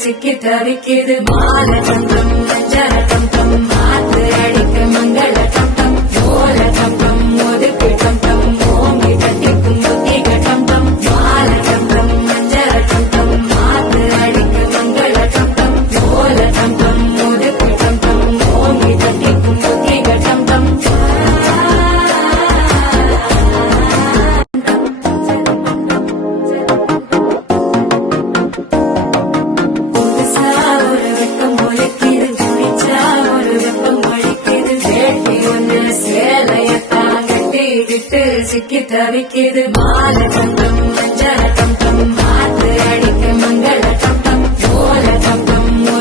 சிக்கி தவிக்கிது மால தங்கம் மஞ்சள தங்கம் மாத்து அடிக்க மங்கள தங்கம் ஓல தங்கம் ஒதுக்கு தங்கம் ஓங்கி தட்டிக்கும் புத்திக தங்கம் மால தங்கம் மஞ்சள தங்கம் மாத்து அடிக்க மங்கள தங்கம் ஓல தங்கம் ஒதுக்கு தங்கம் ஓங்கி தட்டிக்கும் புத்திக தங்கம் சிக்கி தவிக்கிது